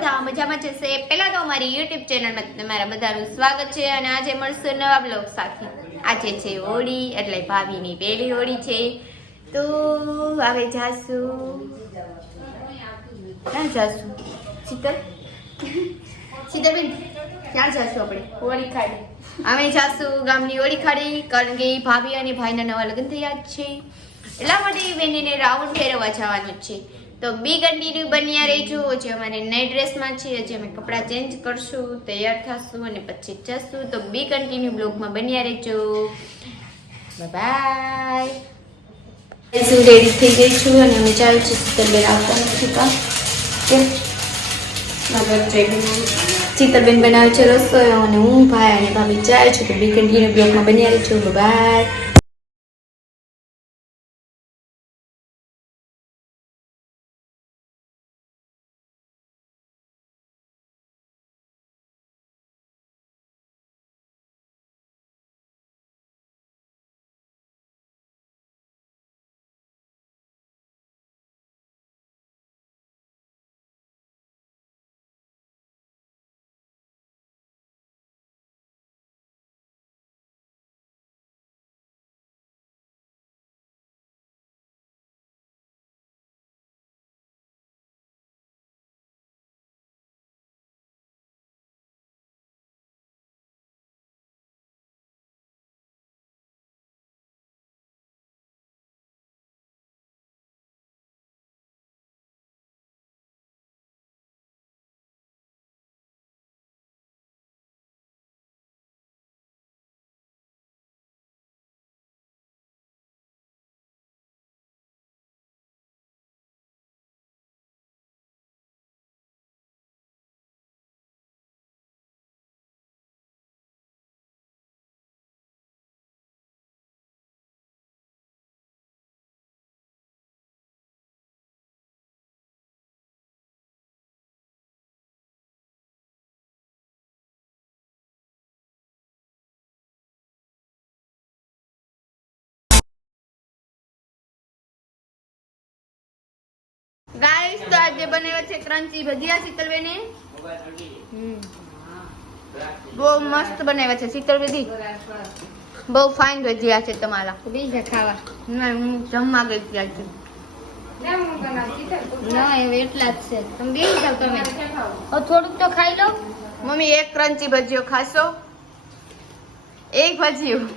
બધા મજામાં જશે. પહેલા તો અમારી યુટ્યુબ ચેનલમાં તમારા બધાનું સ્વાગત છે અને આજે મળશું નવા બ્લોગ સાથે. આજે છે હોળી, એટલે ભાભીની પહેલી હોળી છે. તો હવે જાશું, ક્યાં જાશું શીતલબેન? ક્યાં જાશું આપણે? હોળી ખાડી. અમે જાશું ગામની હોળી ખાડી, કારણ કે ભાભી અને ભાઈના નવા લગ્ન થયા છે, એટલા માટે બેનને રાઉન્ડ ફેરવવા જવાનું છે. તો બી કન્ટિન્યુ બન્યા રહેજો. જે અમારે નાઇટ ડ્રેસમાં છે, હજી અમે કપડાં ચેન્જ કરશું, તૈયાર થશું અને પછી જશું. તો બી કન્ટિન્યુ બ્લોગમાં બન્યા રહેજો. બાય. હું રેડી થઈ ગઈ છું અને અમે ચાલુ છે. શીતલબેન આવતા નથી કા કેમ? શીતલબેન બનાવે છે રસોઈ અને હું ભાઈ અને ભાભી જાય છે. તો બી કન્ટિન્યુ બ્લોગમાં બન્યા રહેજો. બાય. ગાઈસ, તો આજે બનાવ્યા છે ક્રન્ચી ભજીયા શીતલબેને. બહુ મસ્ત બનાવ્યા છે શીતલબેન. બહુ ફાઇન ભજીયા છે તમારા. બીજા ખાવા ના, હું જમવા ગઈ ત્યાં છું. ના હવે એટલા જ છે. તમે બે જાવ, તમે થોડુંક તો ખાઈ લો. મમ્મી એક ક્રન્ચી ભજીયો ખાશો? એક ભજીયું.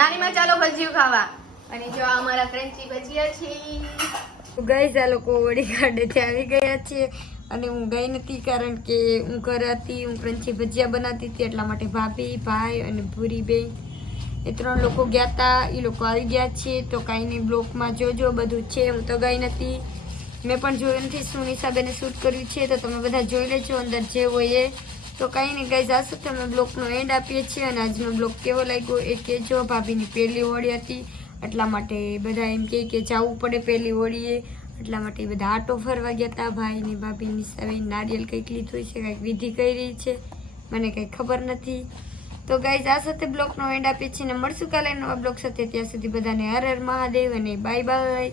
નાનીમાં ચાલો ભજીયું ખાવા. અને જો અમારા ક્રન્ચી ભજીયા છે. ગાઈસ, આ લોકો હોળી ખાડેથી આવી ગયા છે અને હું ગઈ નથી, કારણ કે હું ઘરે હતી. હું ક્રન્ચી ભજીયા બનાવતી હતી, એટલા માટે ભાભી, ભાઈ અને ભૂરી બેન એ 3 લોકો ગયા હતા. એ લોકો આવી ગયા છે. તો કાંઈ નહીં, બ્લોકમાં જોજો, બધું છે. હું તો ગઈ નથી, મેં પણ જોયું નથી શું હિસાબેને શૂટ કર્યું છે. તો તમે બધા જોઈ લેજો અંદર જે હોય એ. તો કાંઈ નહીં ગાઈસ, આ સાથે અમે બ્લોકનો એન્ડ આપીએ છીએ અને આજનો બ્લોક કેવો લાગ્યો એ કહેજો. ભાભીની પહેલી હોળી હતી, એટલા માટે બધા એમ કે જવું પડે પહેલી હોળીએ, એટલા માટે બધા આટો ફરવા ગયા હતા. ભાઈ ને ભાભીની સાથે નારિયેલ કંઈક લીધું છે, કંઈક વિધિ કરી રહી છે, મને કંઈ ખબર નથી. તો ગાઈઝ, આ સાથે બ્લોગનો એન્ડ આપીએ છીએ ને મળશું કાલે નવા બ્લોગ સાથે. ત્યાં સુધી બધાને હર હર મહાદેવ અને બાય બાય.